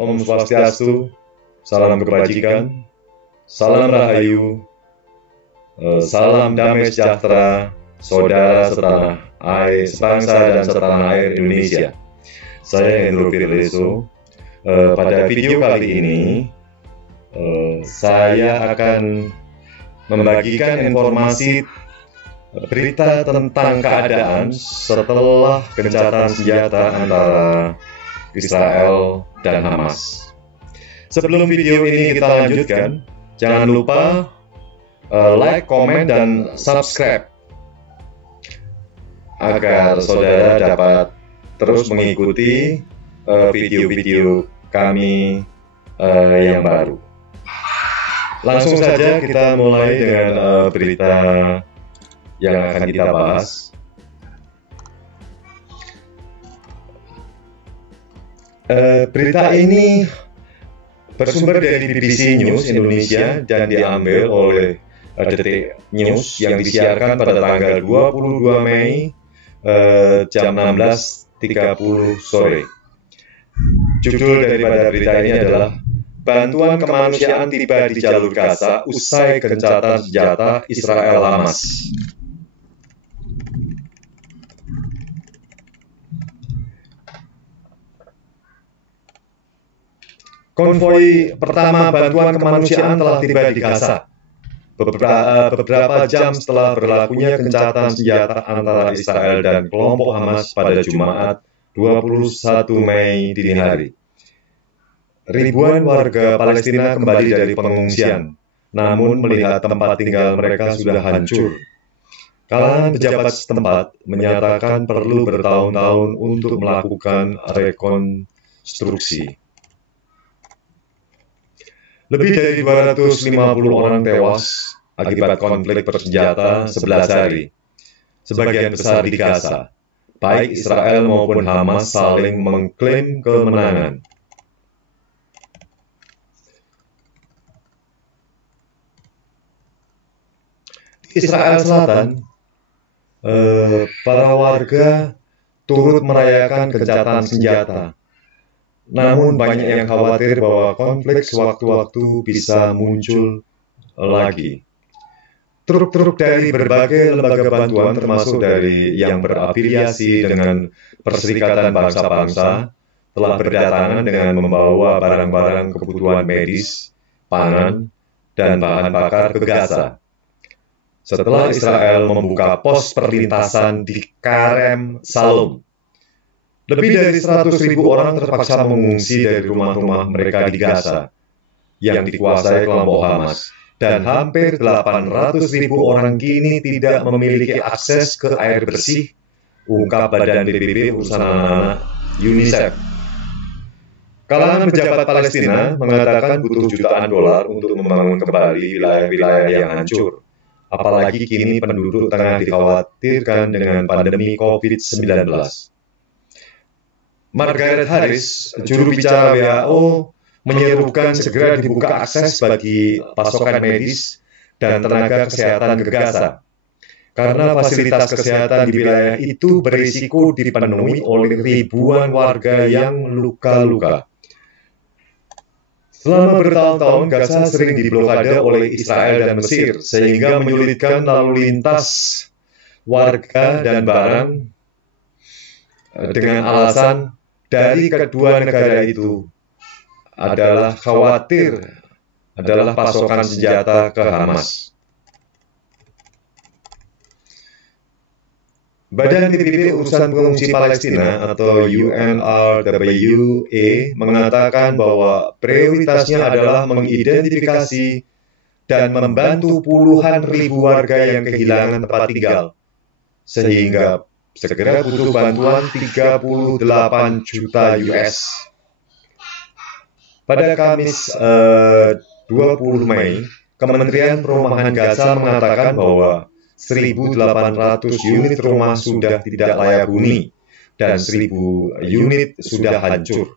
Om Swastiastu, salam kebajikan, salam rahayu, salam damai sejahtera, saudara setanah air, sebangsa dan setanah air Indonesia. Saya Hendro Firleso. Pada video kali ini, saya akan membagikan informasi berita tentang keadaan setelah gencatan senjata antara Israel dan Hamas. Sebelum video ini kita lanjutkan, jangan lupa like, komen, dan subscribe agar saudara dapat terus mengikuti video-video kami yang baru. Langsung saja kita mulai dengan berita yang akan kita bahas. Berita ini bersumber dari BBC News Indonesia dan diambil oleh Detik News yang disiarkan pada tanggal 22 Mei jam 16.30 sore. Judul daripada berita ini adalah Bantuan Kemanusiaan Tiba di Jalur Gaza Usai Gencatan Senjata Israel Hamas. Konvoi pertama bantuan kemanusiaan telah tiba di Gaza beberapa jam setelah berlakunya gencatan senjata antara Israel dan kelompok Hamas pada Jumat 21 Mei dini hari. Ribuan warga Palestina kembali dari pengungsian, namun melihat tempat tinggal mereka sudah hancur. Kalangan pejabat setempat menyatakan perlu bertahun-tahun untuk melakukan rekonstruksi. Lebih dari 250 orang tewas akibat konflik bersenjata 11 hari, sebagian besar di Gaza. Baik Israel maupun Hamas saling mengklaim kemenangan. Di Israel Selatan, para warga turut merayakan gencatan senjata. Namun banyak yang khawatir bahwa konflik sewaktu-waktu bisa muncul lagi. Truk-truk dari berbagai lembaga bantuan termasuk dari yang berafiliasi dengan Perserikatan Bangsa-Bangsa telah berdatangan dengan membawa barang-barang kebutuhan medis, pangan, dan bahan bakar ke Gaza. Setelah Israel membuka pos perlintasan di Karem Salom, lebih dari 100.000 orang terpaksa mengungsi dari rumah-rumah mereka di Gaza yang dikuasai kelompok Hamas, dan hampir 800.000 orang kini tidak memiliki akses ke air bersih, ungkap Badan PBB Urusan Anak-anak UNICEF. Kalangan pejabat Palestina mengatakan butuh jutaan dolar untuk membangun kembali wilayah-wilayah yang hancur, apalagi kini penduduk tengah dikhawatirkan dengan pandemi COVID-19. Margaret Harris, juru bicara WHO, menyerukan segera dibuka akses bagi pasokan medis dan tenaga kesehatan ke Gaza, karena fasilitas kesehatan di wilayah itu berisiko dipenuhi oleh ribuan warga yang luka-luka. Selama bertahun-tahun, Gaza sering diblokade oleh Israel dan Mesir, sehingga menyulitkan lalu lintas warga dan barang dengan alasan dari kedua negara itu adalah khawatir adalah pasokan senjata ke Hamas. Badan PBB Urusan Pengungsi Palestina atau UNRWA mengatakan bahwa prioritasnya adalah mengidentifikasi dan membantu puluhan ribu warga yang kehilangan tempat tinggal, sehingga segera butuh bantuan 38 juta US. Pada Kamis 20 Mei, Kementerian Perumahan Gaza mengatakan bahwa 1.800 unit rumah sudah tidak layak huni dan 1.000 unit sudah hancur.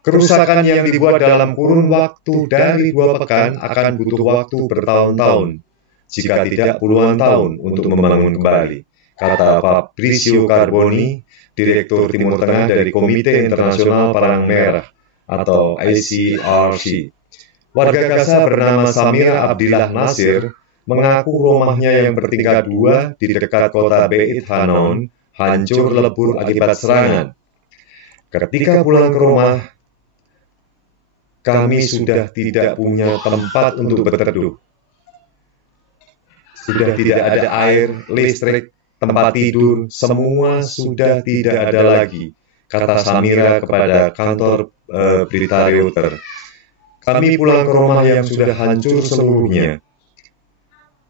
Kerusakan yang dibuat dalam kurun waktu dari 2 pekan akan butuh waktu bertahun-tahun, jika tidak puluhan tahun untuk membangun kembali, kata Fabrizio Carboni, Direktur Timur Tengah dari Komite Internasional Perang Merah atau ICRC. Warga Gaza bernama Samira Abdillah Nasir mengaku rumahnya yang bertingkat 2 di dekat kota Beit Hanon hancur lebur akibat serangan. Ketika pulang ke rumah, kami sudah tidak punya tempat untuk berteduh. Sudah tidak ada air, listrik, tempat tidur, semua sudah tidak ada lagi, kata Samira kepada kantor berita Reuters. Kami pulang ke rumah yang sudah hancur seluruhnya.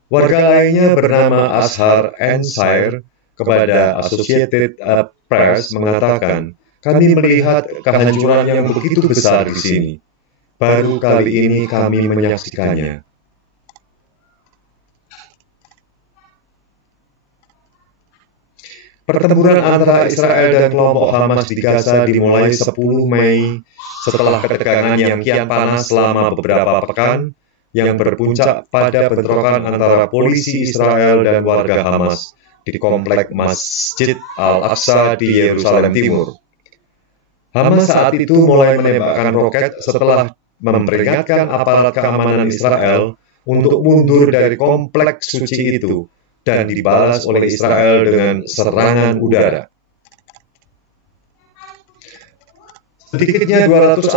Warga lainnya bernama Ashar Ansar kepada Associated Press mengatakan, kami melihat kehancuran yang begitu besar di sini. Baru kali ini kami menyaksikannya. Pertempuran antara Israel dan kelompok Hamas di Gaza dimulai 10 Mei setelah ketegangan yang kian panas selama beberapa pekan yang berpuncak pada bentrokan antara polisi Israel dan warga Hamas di komplek Masjid Al-Aqsa di Yerusalem Timur. Hamas saat itu mulai menembakkan roket setelah memperingatkan aparat keamanan Israel untuk mundur dari kompleks suci itu dan dibalas oleh Israel dengan serangan udara. Sedikitnya 248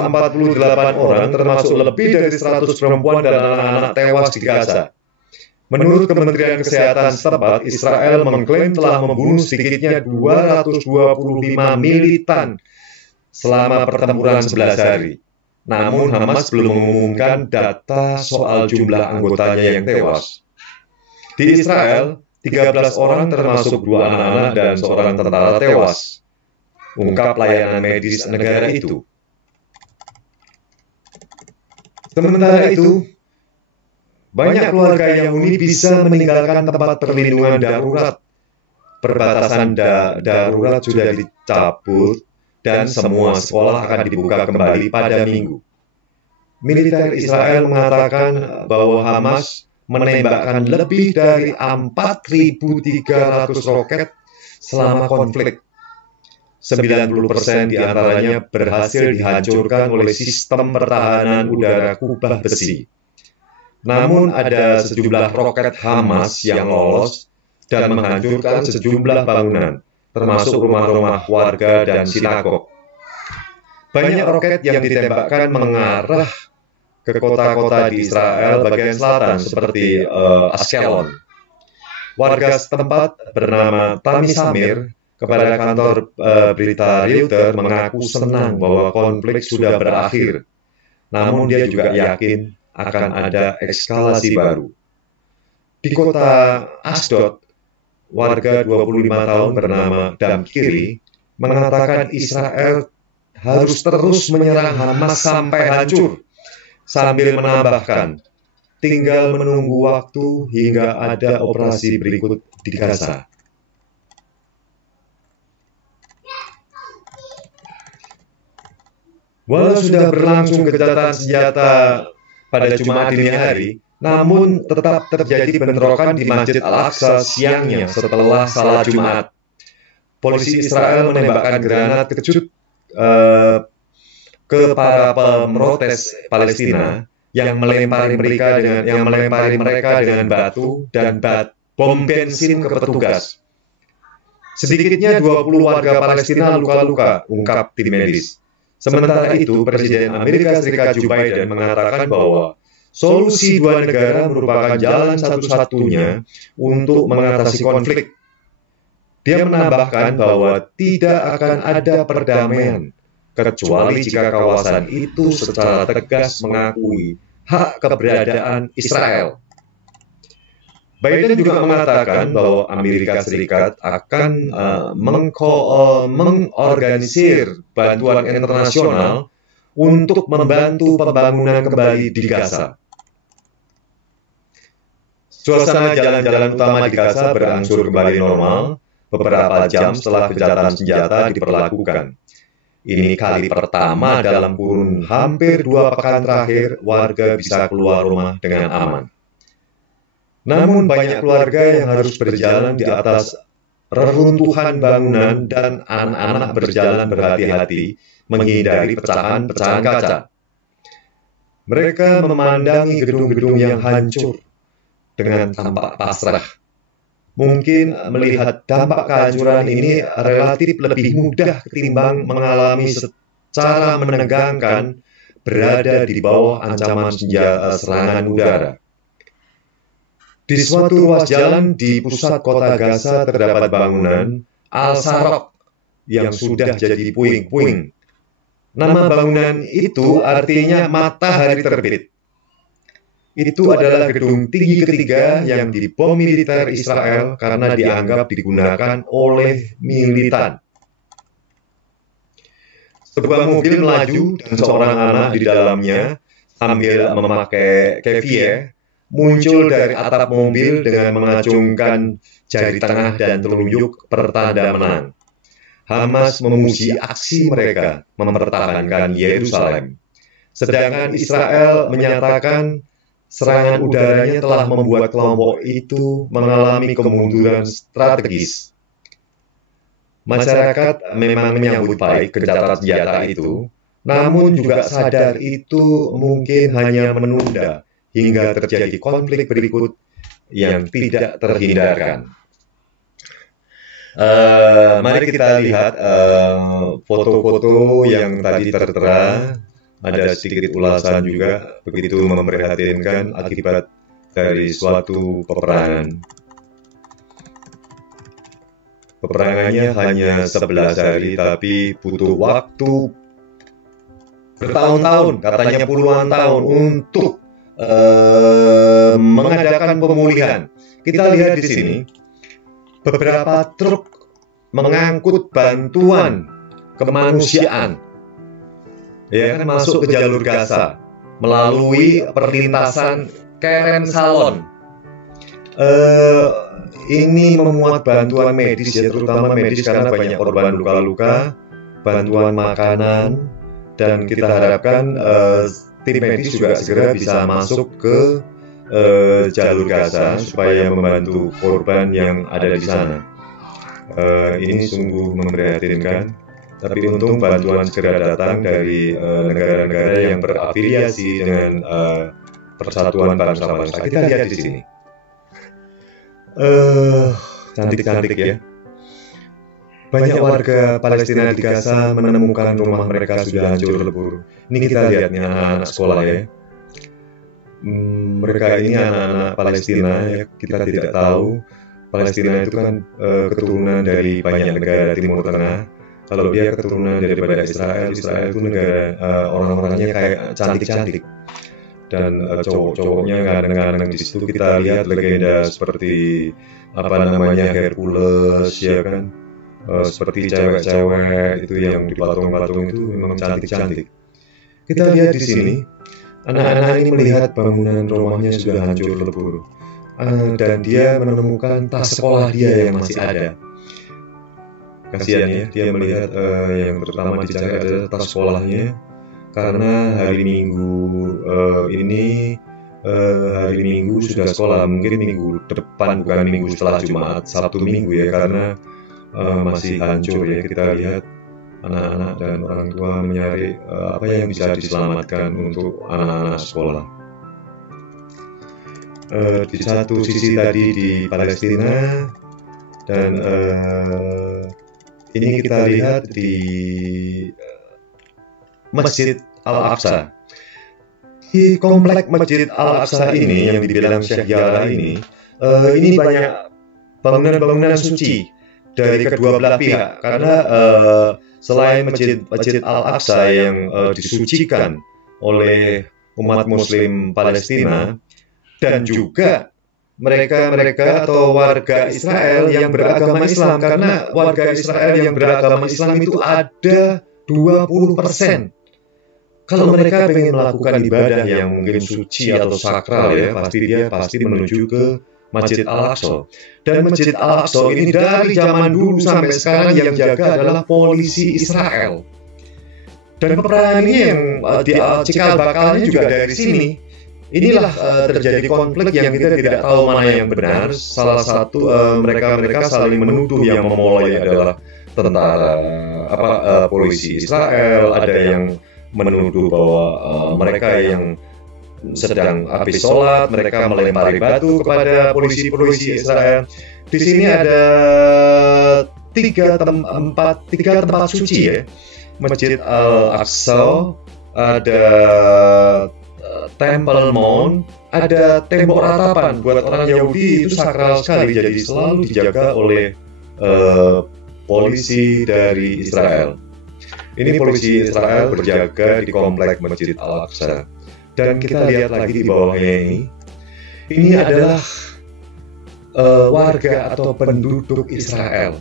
orang, termasuk lebih dari 100 perempuan dan anak-anak tewas di Gaza. Menurut Kementerian Kesehatan setempat, Israel mengklaim telah membunuh sedikitnya 225 militan selama pertempuran 11 hari. Namun Hamas belum mengumumkan data soal jumlah anggotanya yang tewas. Di Israel, 13 orang termasuk 2 anak-anak dan seorang tentara tewas, ungkap layanan medis negara itu. Sementara itu, banyak keluarga Yahudi bisa meninggalkan tempat perlindungan darurat. Perbatasan darurat sudah dicabut dan semua sekolah akan dibuka kembali pada Minggu. Militer Israel mengatakan bahwa Hamas menembakkan lebih dari 4.300 roket selama konflik. 90% diantaranya berhasil dihancurkan oleh sistem pertahanan udara kubah besi. Namun ada sejumlah roket Hamas yang lolos dan menghancurkan sejumlah bangunan, termasuk rumah-rumah warga dan sinagog. Banyak roket yang ditembakkan mengarah ke kota-kota di Israel bagian selatan seperti Ashkelon. Warga setempat bernama Tami Samir kepada kantor berita Reuters mengaku senang bahwa konflik sudah berakhir. Namun dia juga yakin akan ada eskalasi baru. Di kota Ashdod, warga 25 tahun bernama Damkiri mengatakan Israel harus terus menyerang Hamas sampai hancur, sambil menambahkan, tinggal menunggu waktu hingga ada operasi berikut di Gaza. Walau sudah berlangsung gencatan senjata pada Jumat dini hari, namun tetap terjadi bentrokan di Masjid Al-Aqsa siangnya setelah salat Jumat. Polisi Israel menembakkan granat kejut ke para pemrotes Palestina yang melempari mereka dengan batu dan bom bensin ke petugas. Sedikitnya 20 warga Palestina luka-luka, ungkap tim medis. Sementara itu, Presiden Amerika Serikat Joe Biden mengatakan bahwa solusi dua negara merupakan jalan satu-satunya untuk mengatasi konflik. Dia menambahkan bahwa tidak akan ada perdamaian, kecuali jika kawasan itu secara tegas mengakui hak keberadaan Israel. Biden juga mengatakan bahwa Amerika Serikat akan mengorganisir bantuan internasional untuk membantu pembangunan kembali di Gaza. Suasana jalan-jalan utama di Gaza berangsur kembali normal beberapa jam setelah gencatan senjata diberlakukan. Ini kali pertama dalam kurun hampir 2 pekan terakhir warga bisa keluar rumah dengan aman. Namun banyak keluarga yang harus berjalan di atas reruntuhan bangunan dan anak-anak berjalan berhati-hati menghindari pecahan-pecahan kaca. Mereka memandangi gedung-gedung yang hancur dengan tampak pasrah. Mungkin melihat dampak kehancuran ini relatif lebih mudah ketimbang mengalami secara menegangkan berada di bawah ancaman serangan udara. Di suatu ruas jalan di pusat kota Gaza terdapat bangunan Al-Sarok yang sudah jadi puing-puing. Nama bangunan itu artinya matahari terbit. Itu adalah gedung tinggi ketiga yang dibom militer Israel karena dianggap digunakan oleh militan. Sebuah mobil melaju dan seorang anak di dalamnya sambil memakai kefiyeh muncul dari atap mobil dengan mengacungkan jari tengah dan telunjuk pertanda menang. Hamas memuji aksi mereka mempertahankan Yerusalem, sedangkan Israel menyatakan serangan udaranya telah membuat kelompok itu mengalami kemunduran strategis. Masyarakat memang menyambut baik gencatan senjata itu, namun juga sadar itu mungkin hanya menunda hingga terjadi konflik berikut yang tidak terhindarkan. Mari kita lihat foto-foto yang tadi tertera. Ada sedikit ulasan juga, begitu memprihatinkan akibat dari suatu peperangan. Peperangannya hanya 11 hari, tapi butuh waktu bertahun-tahun, katanya puluhan tahun untuk mengadakan pemulihan. Kita lihat di sini, beberapa truk mengangkut bantuan kemanusiaan, ya kan, masuk ke jalur Gaza melalui perlintasan Kerem Salon. Ini memuat bantuan medis, ya, terutama medis karena banyak korban luka-luka, bantuan makanan, dan kita harapkan tim medis juga segera bisa masuk ke jalur Gaza supaya membantu korban yang ada di sana. Ini sungguh memprihatinkan. Tapi untung bantuan segera datang dari negara-negara yang berafiliasi dengan Persatuan Bangsa-Bangsa. Kita lihat di sini. Cantik-cantik ya. Banyak warga Palestina di Gaza menemukan rumah mereka sudah hancur lebur. Ini kita lihat nih anak-anak sekolah ya. Mereka ini anak-anak Palestina ya. Kita tidak tahu Palestina itu kan keturunan dari banyak negara Timur Tengah. Kalau dia keturunan daripada Israel itu negara orang-orangnya kayak cantik-cantik dan cowok-cowoknya ganteng-ganteng. Di situ kita lihat legenda seperti apa namanya Hercules, ya kan, seperti cewek-cewek itu yang di patung-patung itu memang cantik-cantik. Kita lihat di sini anak-anak ini melihat bangunan rumahnya sudah hancur lebur dan dia menemukan tas sekolah dia yang masih ada. Kasihan ya, dia melihat yang pertama dicari adalah tas sekolahnya, karena hari Minggu hari Minggu sudah sekolah, mungkin minggu depan bukan minggu setelah Jumat, Sabtu Minggu ya, karena masih hancur ya. Kita lihat anak-anak dan orang tua mencari apa yang bisa diselamatkan untuk anak-anak sekolah. Di satu sisi tadi di Palestina, dan ini kita lihat di Masjid Al-Aqsa. Di komplek Masjid Al-Aqsa ini yang dibilang Syekh Jarrah ini banyak bangunan-bangunan suci dari kedua belah pihak. Karena selain Masjid Al-Aqsa yang disucikan oleh umat Muslim Palestina, dan juga mereka atau warga Israel yang beragama Islam, karena warga Israel yang beragama Islam itu ada 20%. Kalau mereka ingin melakukan ibadah yang mungkin suci atau sakral ya, pasti menuju ke Masjid Al-Aqsa. Dan Masjid Al-Aqsa ini dari zaman dulu sampai sekarang yang jaga adalah polisi Israel. Dan peperangan ini yang di cikal bakalnya juga dari sini. inilah terjadi konflik yang kita tidak tahu mana yang benar. Salah satu mereka saling menuduh yang memulai adalah tentara polisi Israel, ada yang menuduh bahwa mereka yang sedang habis sholat, mereka melempari batu kepada polisi-polisi Israel. Di sini ada tiga tempat suci ya, Masjid Al-Aqsa, ada Temple Mount, ada tembok ratapan. Buat orang Yahudi itu sakral sekali, jadi selalu dijaga oleh polisi dari Israel. Ini polisi Israel berjaga di komplek Masjid Al-Aqsa. Dan kita lihat lagi di bawahnya ini adalah warga atau penduduk Israel.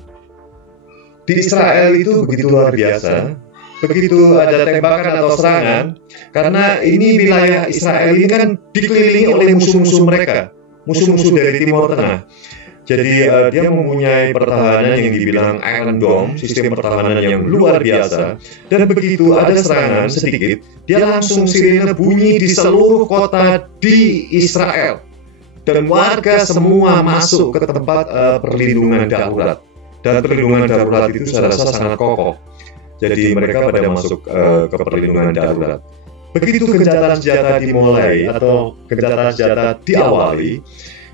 Di Israel itu begitu luar biasa, begitu ada tembakan atau serangan, karena ini wilayah Israel ini kan dikelilingi oleh musuh-musuh mereka, musuh-musuh dari Timur Tengah. Jadi dia mempunyai pertahanan yang dibilang Iron Dome, sistem pertahanan yang luar biasa. Dan begitu ada serangan sedikit, dia langsung sirine bunyi di seluruh kota di Israel. Dan warga semua masuk ke tempat perlindungan darurat. Dan perlindungan darurat itu saya rasa sangat kokoh. Jadi mereka pada masuk ke perlindungan darurat. Begitu gencatan senjata dimulai atau gencatan senjata diawali,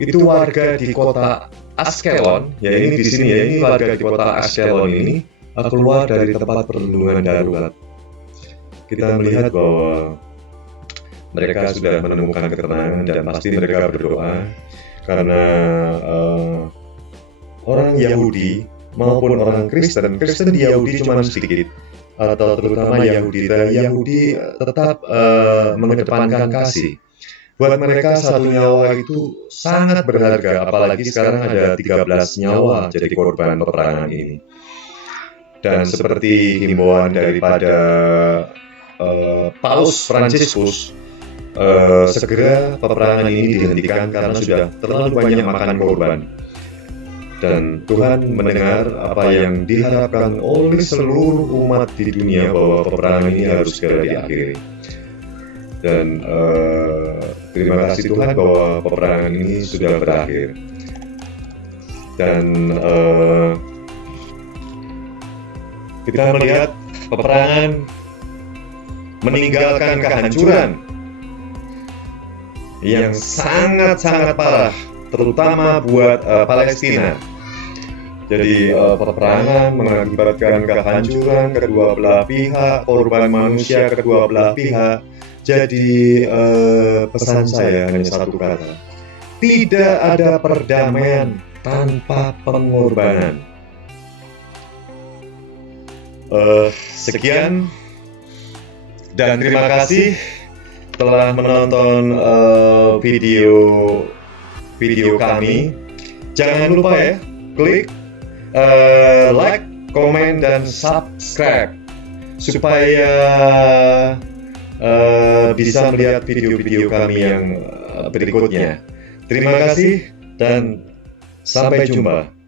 itu warga di kota Ashkelon, ya ini di sini ya, ini warga di kota Ashkelon ini keluar dari tempat perlindungan darurat. Kita melihat bahwa mereka sudah menemukan ketenangan dan pasti mereka berdoa karena orang Yahudi maupun orang Kristen di Yahudi cuma sedikit, atau terutama Yahudi tetap mengedepankan kasih. Buat mereka satu nyawa itu sangat berharga, apalagi sekarang ada 13 nyawa jadi korban peperangan ini. Dan seperti himbauan daripada Paus Fransiskus, segera peperangan ini dihentikan karena sudah terlalu banyak makan korban. Dan Tuhan mendengar apa yang diharapkan oleh seluruh umat di dunia bahwa peperangan ini harus segera diakhiri. Dan terima kasih Tuhan bahwa peperangan ini sudah berakhir. Dan kita melihat peperangan meninggalkan kehancuran yang sangat-sangat parah, terutama buat Palestina. Jadi peperangan mengakibatkan kehancuran kedua belah pihak, korban manusia kedua belah pihak. Jadi pesan saya hanya satu kata: tidak ada perdamaian tanpa pengorbanan. Sekian dan terima kasih telah menonton video kami. Jangan lupa ya, klik like, komen, dan subscribe supaya bisa melihat video-video kami yang berikutnya. Terima kasih dan sampai jumpa.